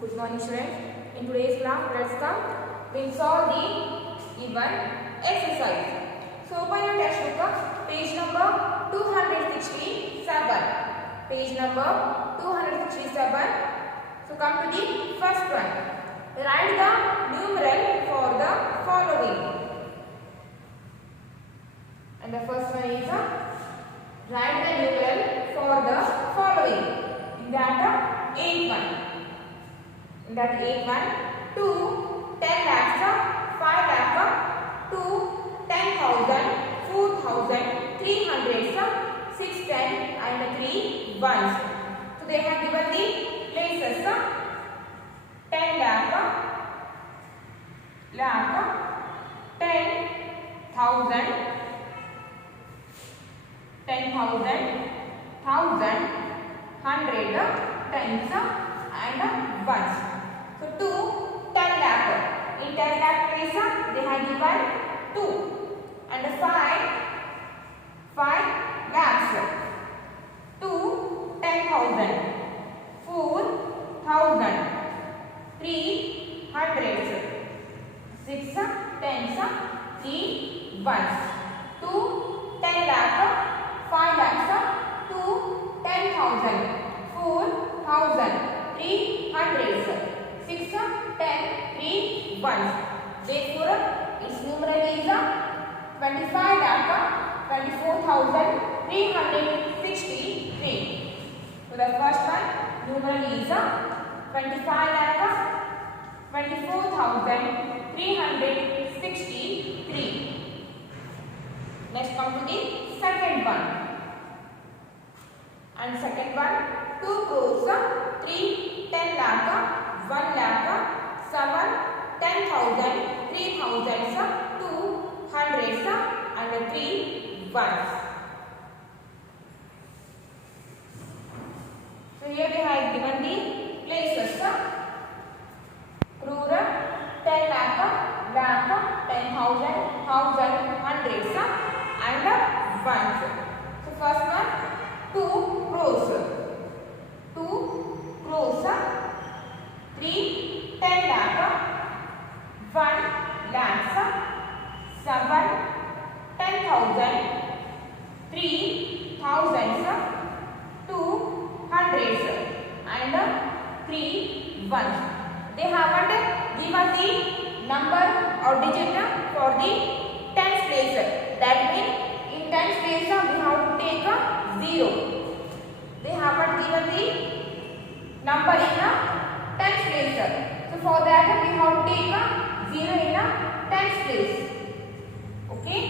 Good morning students. In today's class, let's come. We'll solve the given exercise. So open your textbook, page number 267. Page number 267. So come to the first one. Write the numeral for the following. And the first one is write the numeral for the following. In that 8 one. In that 8 one, 2, 10 lakhs, 5 lakh, 2, 10,000, 4,000, 300, 6, 10 and 3 ones. So they have given the places 10 lakh, 10,000, 10,000, 1,000, 100, tens and ones. So 2, 10 lakh. In 10 lakh place they have given 2 and 5 lakhs. 2, 10,000, 4,000, 300, 6 tens, 3 ones. 2, 10 lakh, 5 lakhs, 2, 10,000, 4,000, 300, 6, 10, 3 ones. Therefore, its numeral is 25 lakh 24,363. So the first one numeral is 25 lakh 24,363. Next come to the second one. And second one, 2 crores, 3, 10 lakh, 1 lakh, 7, 10,000, 3,000, 2 hundreds and 3 ones. So here they have given the places. Crore, 10 lakh, 10,000, 1,000, hundreds and ones. So first one, 2 crores. 2 crores, 3, 10 lakh, 1 lakhs, 7, 10,000, 3 thousands, 2 hundreds and 3 ones. They haven't given the number or digit for the tens place. That means in tens place we have to take a 0. They haven't given the number in a tens place. So for that we have to take a 0 in a tens place. Okay.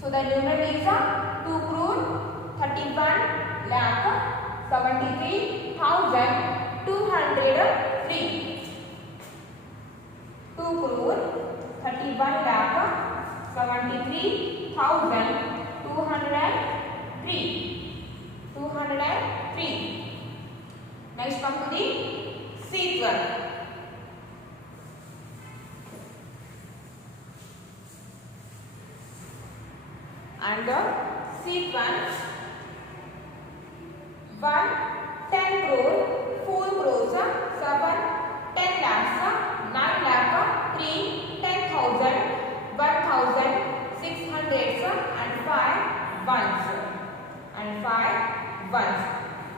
So the numeral is 2 crore 31 lakh 73,203. 2 crore 31 lakh 73,203. 203. Next come to the sixth one. And the sixth one, 1, 10 crore, 4 crores, 7, 10 lakhs, 9 lakh, 3, 10,000, 1,000, 600 and 5 ones. And 5 ones.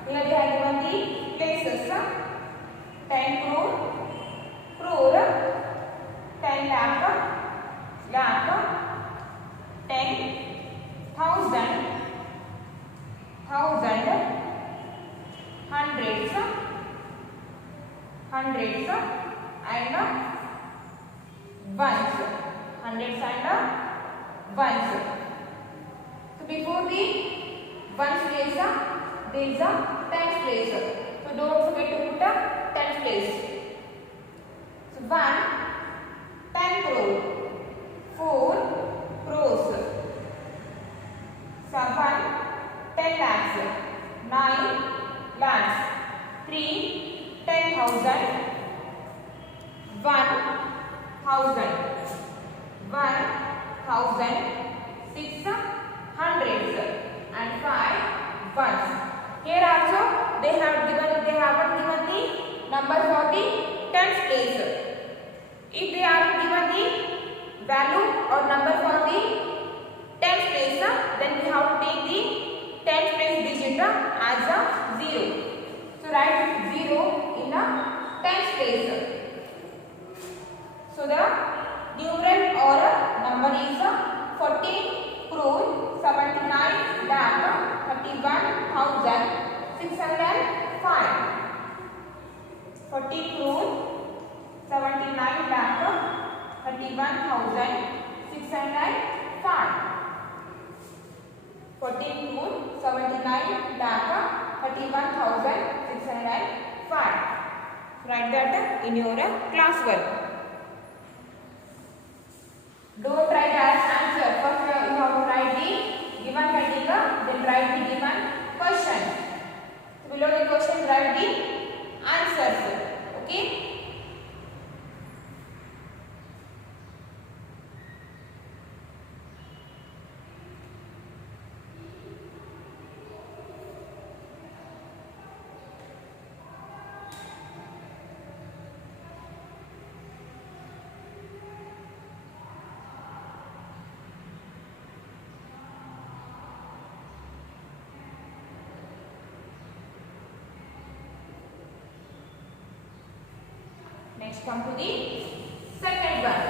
Here they have given the places. 10 crore, 10 lakh, 10,000, hundreds and ones. Hundreds and ones. So before the ones place, there is a tens place. So don't forget to put a tens place. So 1, 10 crore, 4 crores, 7, 10 lakhs, 9 lakhs, 3, 10,000, 1,000, 6 hundreds and 5 ones. Here also they haven't given the number for the If they are given the value or number for the tens place, then we have to take the tens place digit as a 0. So write 0 in the tens place. So the numeral or number is 14 crore 79 lakh 31,605. 40 crore 79 lakh 31,605. 14 crore 79 lakh 31,605. Write that in your classwork. Don't write as answer. First you have to write the given heading, then write the given question. So below the question write the answers. Okay. Next come to the second one.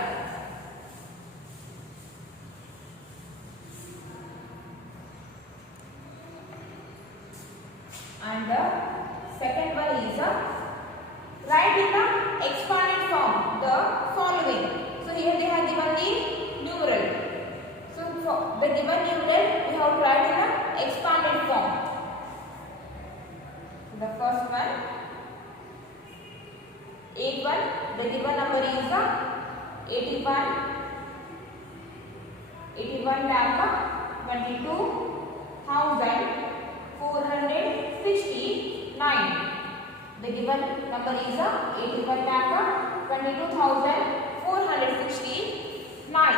And the second one is write in the expanded form the following. So here they have given the numeral. So for the given numeral we have to write in the expanded form. So the first one 81, the given number is 81 lakh 22,469. The given number is 81 lakh 22,469.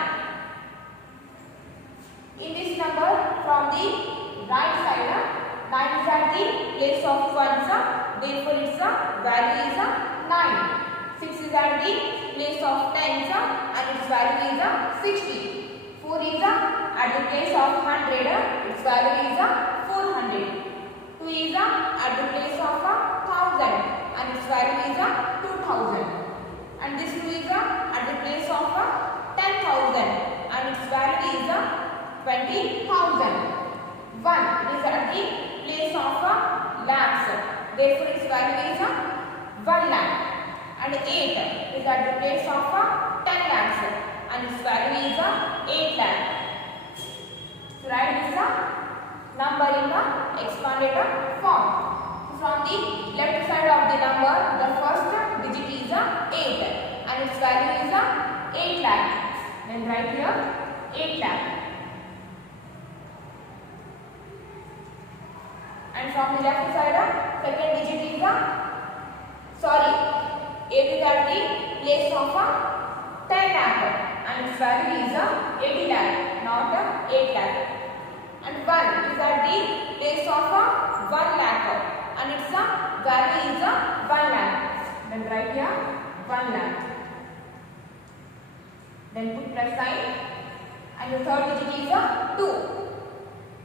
In this number from the right side, 9 is at the place of ones, therefore its value is 9. 6 is at the place of tens and its value is 60. 4 is at the place of 100, its value is 400. 2 is at the place of 1000 and its value is 2000. And this 2 is at the place of 10,000 and its value is 20,000. 1 is at the place of lakhs, therefore its value is 1 lakh. And 8 is at the place of 10 lakhs and its value is 8 lakh. So write this number in the expanded form. From the left side of the number, the first digit is 8 and its value is 8 lakh. Then write here 8 lakh. And from the left side, second digit is 8 is at the place of 10 lakh and its value is 80 lakh, not 8 lakh. And 1 is at the place of 1 lakh and its value is 1 lakh. Then write here 1 lakh. Then put plus sign. And the third digit is 2.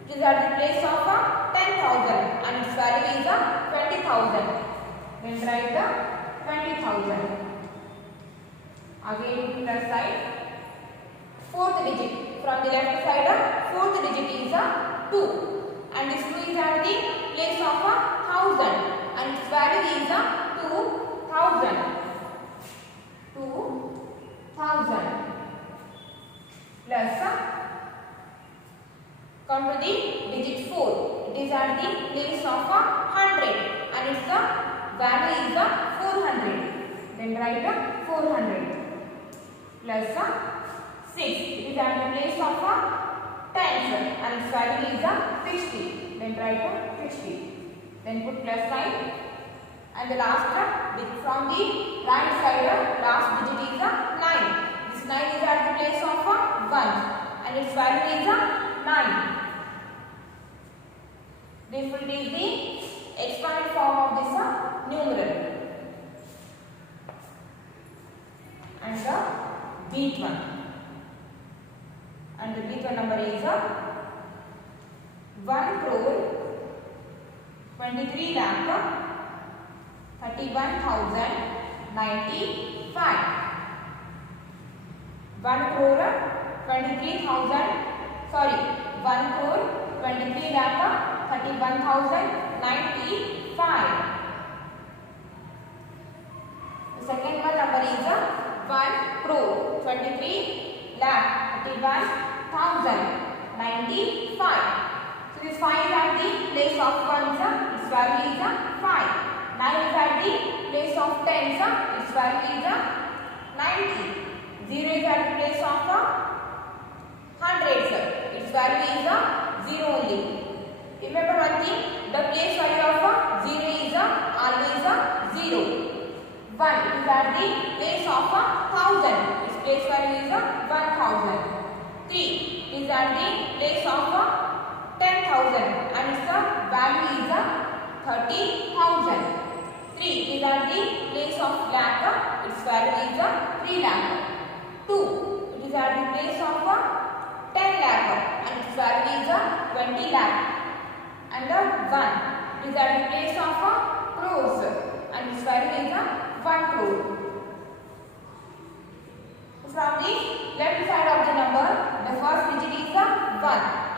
It is at the place of 10,000 and its value is 20,000. Then write the 20,000. Again plus sign. Fourth digit from the left side, fourth digit is 2 and this 2 is at the place of 1000 and its value is 2,000. 2,000 plus come to the digit 4. It is at the place of 100 and its value is 400. Then write 400 plus 6. It is at the place of tens and its value is 60. Then write 60. Then put plus sign. And the last from the right side, last digit is 9. This 9 is at the place of 1 and its value is 9. Therefore, it is the expanded form of this numeral. And the neat one. And the neat one number is 1 crore 23 lakh 31,095. 1 crore 23,000, sorry, 1 crore 23 lakh 31,095. The second one number is 1 crore 23 lakh 31,095. So this 5 is at the place of 1s, its value is 5. 9 is at the place of 10s, its value is 90. 0 is at the place of 100s, its value is 0 only. Remember one thing, the place value of 0 is always 0. 1 is at the place of 1000, its place value is 1000. 3 is at the place of 10,000 and its value is 30,000. 3 is at the place of lakh, its value is 3 lakh. 2 it is at the place of 10 lakh and its value is 20 lakh. And the 1 is at the place of crores and its value is 1 crore. From the left side of the number, the first digit is 1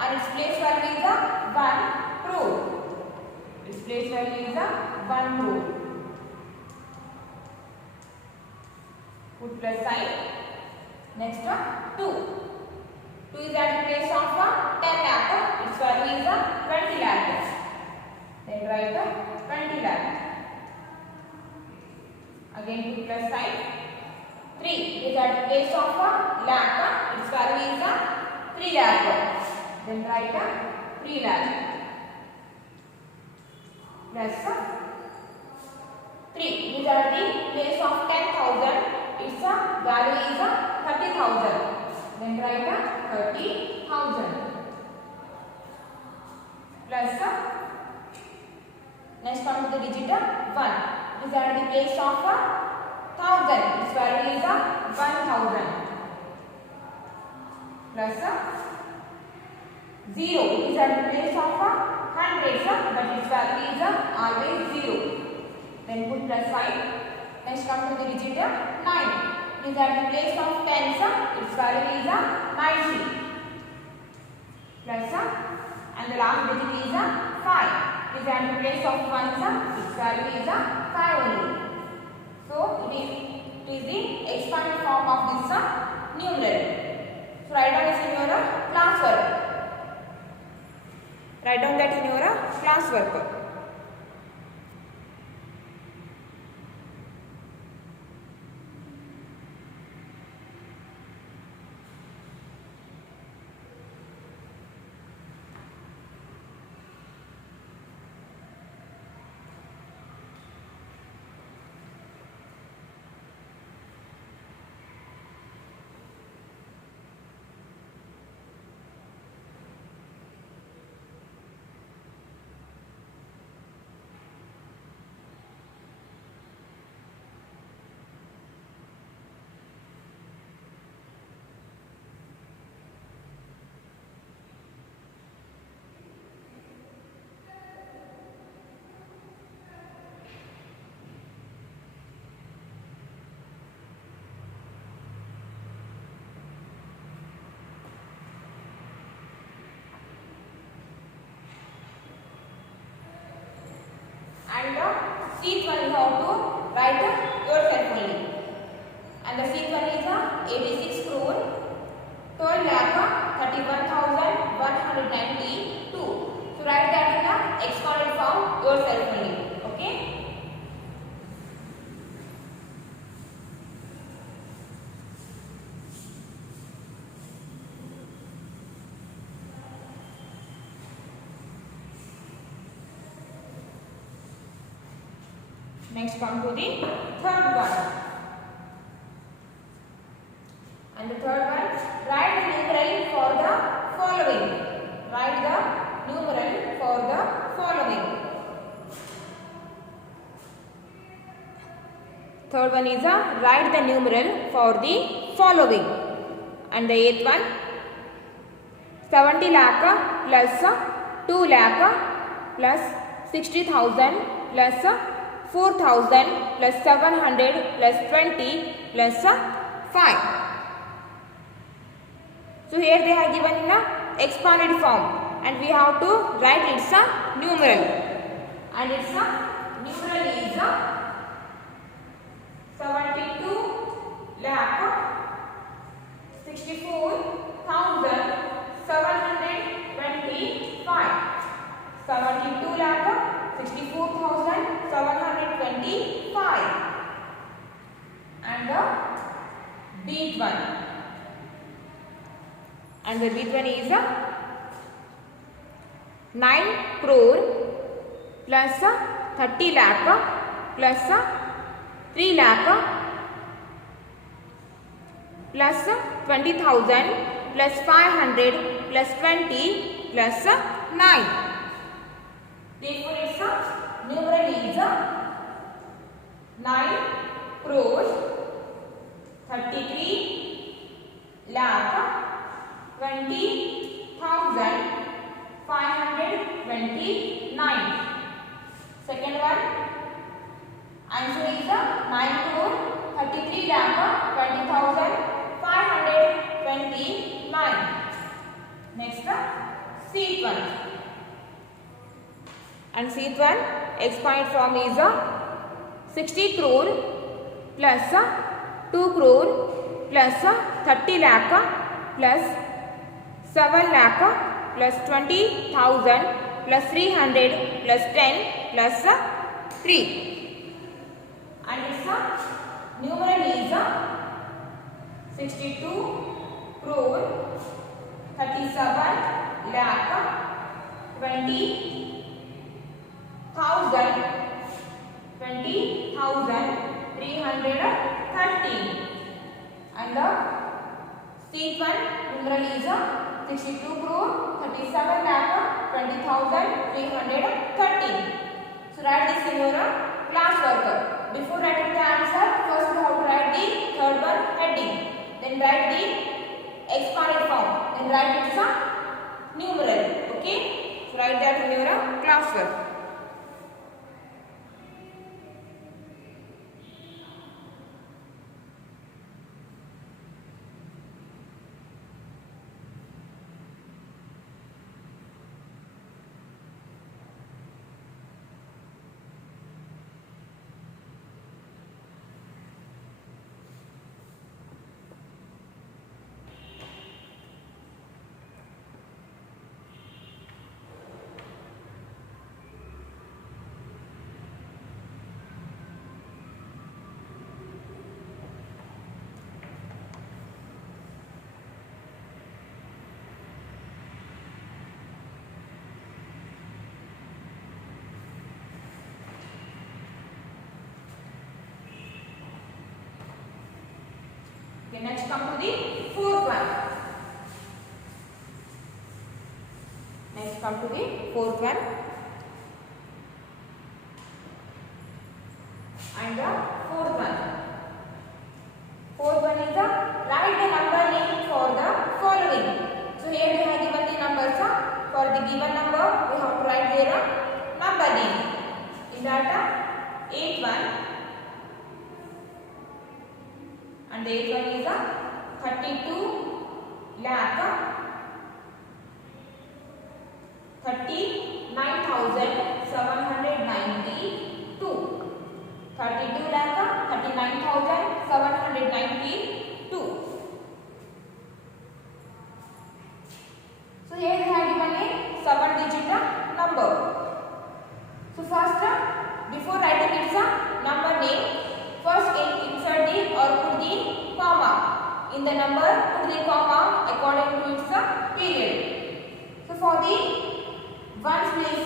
and its place value is 1 crore. Its place value is 1 crore. Put plus sign. Next 2. 2 is at the place of 10 lakh. Its value is 20 lakh. Then write 20 lakh. Again put plus sign. 3 is at the place of lakh. Its value is 3 lakh. Then write 3 lakh. Plus 3 is at the place of 10,000. Its value is 30,000. Then write 30,000. Plus next come to the digit 1. Is at the place of 1000. Its value is 1,000. Plus 0 is at the place of 100, but its value is always 0. Then put plus 5. Next come to the digit 9. It is at the place of 10s, its value is 90. Plus and the last digit is 5. It is at the place of 1s, its value is 5 only. So it is the expanded form of this numeral. So write down this in your class work. Write down that in your class work. And the seat one is how to write yourself only. And the seat one is 86 crore 12 lakh 31,192. So write that in the exponent form yourself only. Okay. Next come to the third one. And the third one, write the numeral for the following. Write the numeral for the following. Third one is write the numeral for the following. And the eighth one, 70 lakh plus 2 lakh plus 60,000 plus 4,000 plus 700 plus 20 plus 5. So here they have given in a expanded form and we have to write its numeral. And its numeral is 72 lakh 64,725. 72 lakh 64,725. And the beat one. And the beat one is 9 crore plus 30 lakh plus 3 lakh plus 20,000 plus 500 plus 20 plus 9. Therefore, its numeral is 9 crore 33 lakh 20,529. Second one, answer is 9 crore 33 lakh 20,529. Next, seat one. And seat one expanded form is 60 crore plus 2 crore plus 30 lakh plus 7 lakh plus 20,000 plus 300 plus 10 plus 3. And its numeral is 62 crore 37 lakh 20,330. And the seat one numeral is 62 crore 37 lakh 20,330. So write this in your class work. Before writing the answer, first we have to write the third one heading. Then write the expanded form. Then write its numeral. Okay? So write that in your class work. Okay, next come to the fourth one. Next come to the fourth one. And the fourth one. Fourth one is the write the number name for the following. So here we have given the numbers. For the given number, we have to write their number name. In that 8 1. And the 8th one is 32 lakh 39,792. 32 lakh 39,792. So here we have given a 7-digit number. So first, before writing its number name, first insert the or put the comma. In the number, put the comma according to its period. So for the ones place,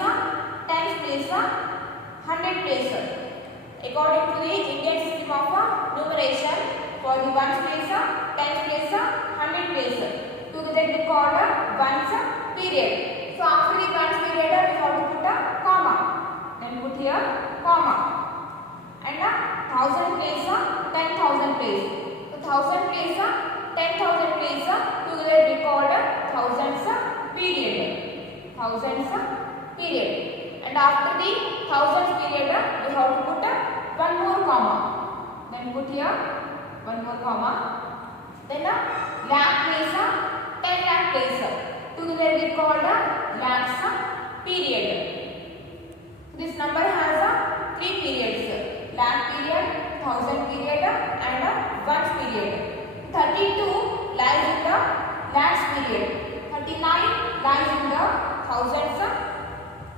tens place, 100 place. According to the Indian system of numeration, for the ones place, tens place, 100 place. Together we call ones period. So after the ones period, we have to put a comma. Then put here comma. And 1000 place, and after the thousands period we have to put one more comma. Then put here one more comma. Then lakh place 10 lakh place. Together we call the lakhs period. This number has three periods: lakh period, thousand period, and ones period. 32 lies in the lakhs period. 39 lies in the thousands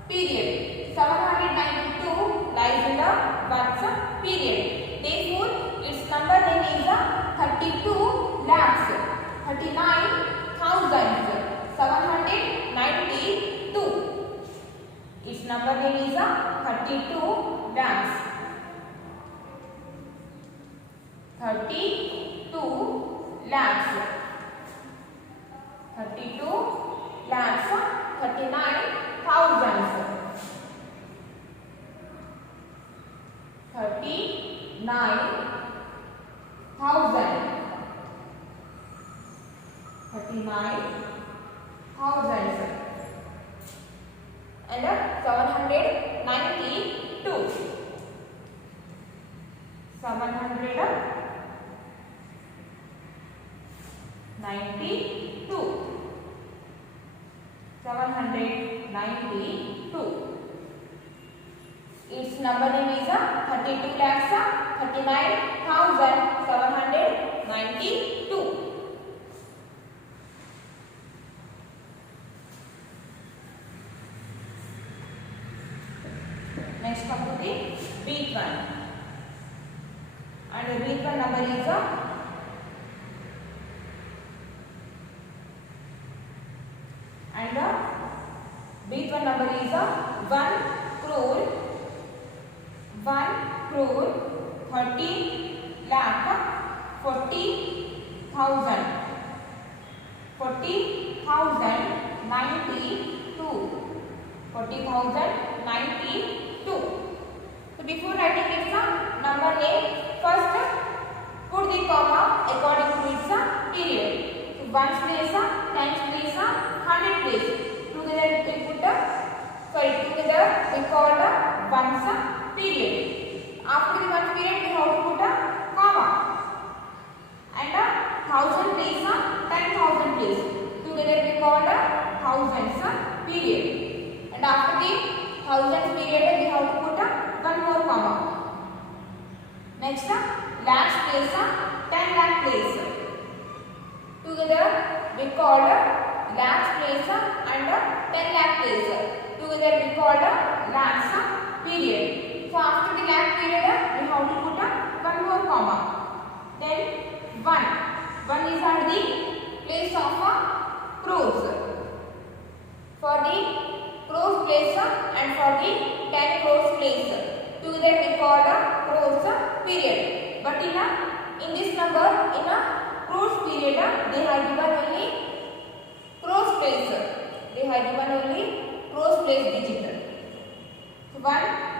period. 792 lies in the ones period. Therefore, its number name is 32 lakhs, 39,000, 792. Its number name is 32 lakhs, 32 lakhs, 32 lakhs, 39,000, 39,000, 39,000, and 792, 792, 792. Its number name is 32 lakhs, 39,792. Next come to the big one, and the big one number is and the big one number is 1 crore 30 lakh 40,000 40,092. So before writing its number name, first put the comma according to its period. So ones place, tens place, 100 place. Together we put together we call the ones period. After the ones period we have to put a comma. And 1000 place, 10,000 place. Together we call the thousands period. And after the thousands period we have to put one more comma. Next lakhs place, 10 lakh place. Together we call lakhs place and 10 lakh place. Together we call lakhs period. So after the lakh period we have to put one more comma. Then 1 is at the place of crores. For the crores place and for the 10 crores place. Together we call crores period. But in this number, in a crores period, they have given only crores place. They have given only crores place digit. So 1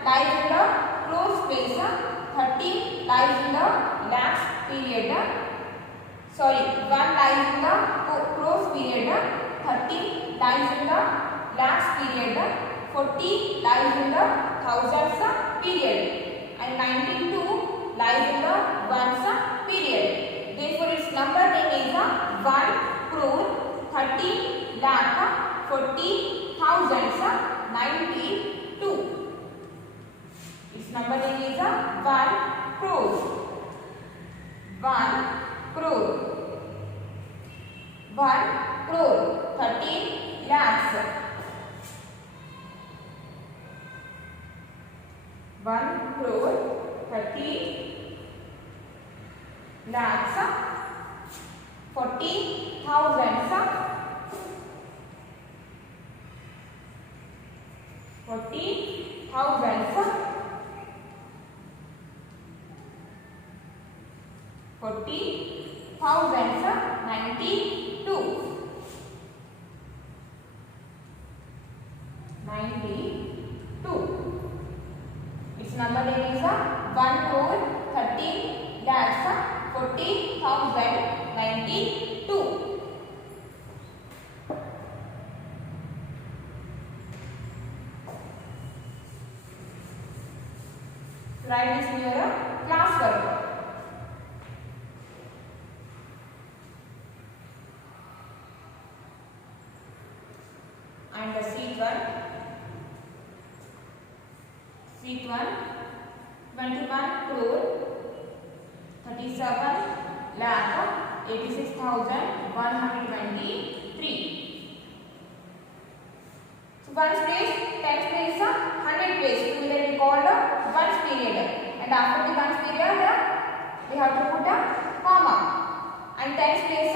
lies in the crores place, 30 lies in the lakhs period. Sorry, 1 lies in the crores period, 30 lies in the lakhs period, 40 lies in the thousands period, and 92 lies in the ones period. Therefore, its number name is 1 crore 30 lakh 40,000 92. Its number name is 1 crore. 1 crore. 1 crore 30 lakhs. 1 crore 30 lakhs 40,000 92. 92. Its number name is 1 crore 30 lakhs 40,000 92. write this in your class work. And the seat 1, 21 crore 37 lakh 86,123. So ones place, tens place, 100 place. Together we call the ones period. And after the ones period, we have to put a comma. And tens place,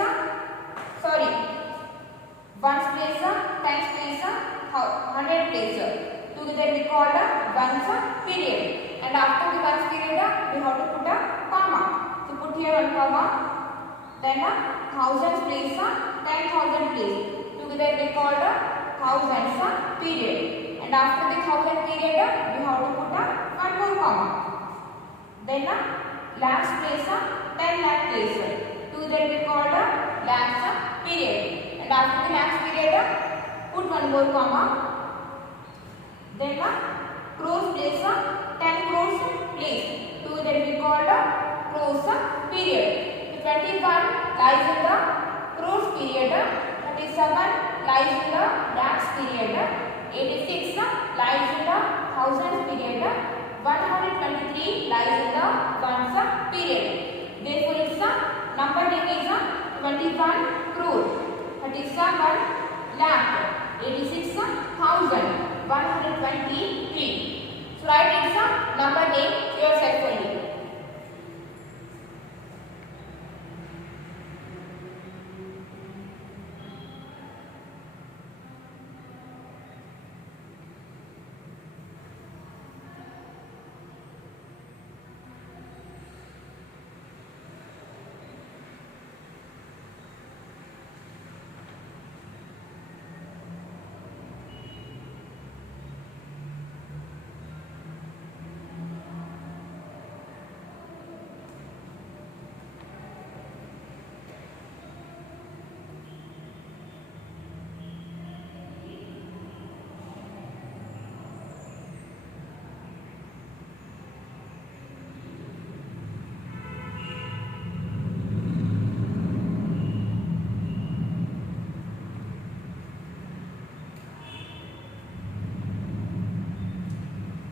ones place, tens place, 100 place. Together we call the ones period. And after the ones period, we have to put a comma. So put here one comma. Then thousands place, 10,000 place. Together we call the thousands period. And after the thousand period, we have to put a one more comma. Then lakhs place, 10 lakh place. Together we call the lakhs period. And after the lakhs period, put one more comma. Then crores place, 10 crores place. Together we call the crores period. 21 lies in the crores period. 37 lies in the lakhs period. 86 lies in the thousands period. 123 lies in the ones period. Therefore, its number name is 21 crore 37 lakh 86,123. So write its number name yourself only.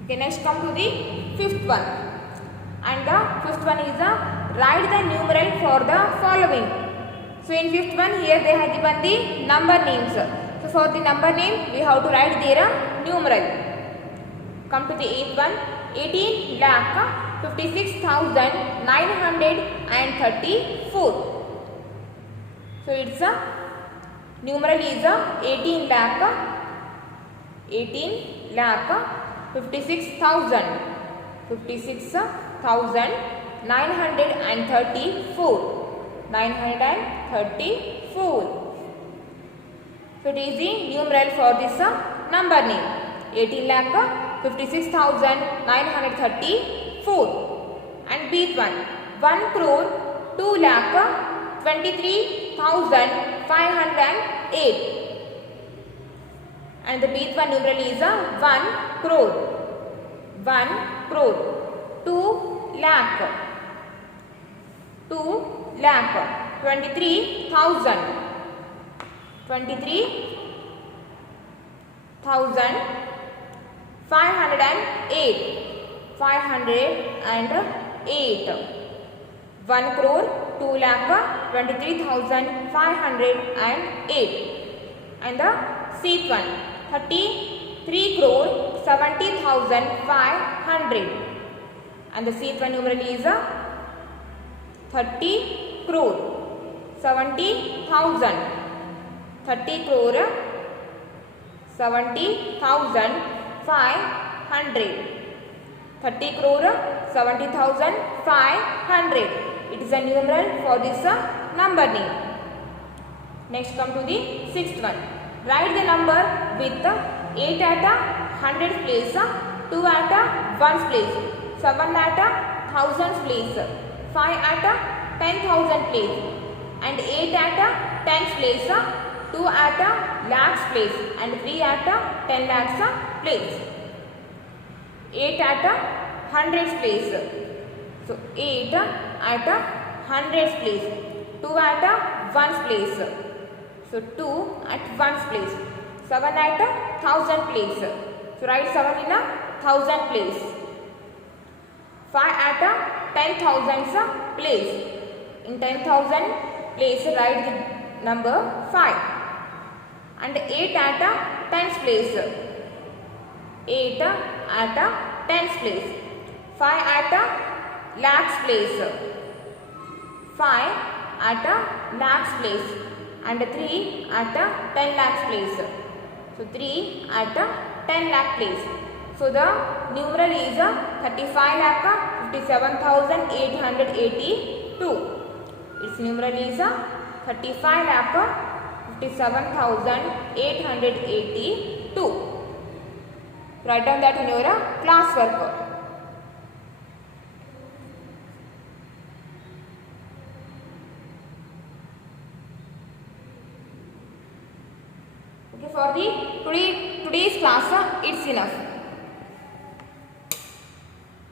Okay, next come to the fifth one. And the fifth one is write the numeral for the following. So in fifth one, here they have given the number names. So for the number name, we have to write their numeral. Come to the eighth one. 18 lakh 56,934. So its numeral is 18 lakh 56,934. So it is the numeral for this number name. 18 lakh 56,934. And beat one. 1 crore 2 lakh 23,508. And the beat one numeral is 1 crore. 1 crore. 2 lakh. 2 lakh. 23,000. 23,508. 508. 1 crore 2 lakh 23,508. And the sixth one. 33 crore 70,500. And the sixth one numeral is 30 crore 70,000. 30 crore 70,500. 30 crore 70,500. It is a numeral for this number name. Next come to the sixth one. Write the number with 8 at 100 place, 2 at 1's place, 7 at 1000's place, 5 at 10,000 place, and 8 at 10's place, 2 at lakhs place, and 3 at 10 lakhs place. 8 at hundreds place. So 8 at a hundreds place. 2 at a ones place. So 2 at ones place. 7 at a thousand place. So write 7 in a thousand place. 5 at a 10,000s place. In 10,000 place write the number 5. And 8 at a tens place. 8 at a tens place. 5 at a lakhs place. 5 at a lakhs place. And 3 at a 10 lakhs place. So 3 at a 10 lakh place. So the numeral is 35,57,882. Its numeral is 35,57,882. Write down that in your class work. Okay, for the today's class, it's enough.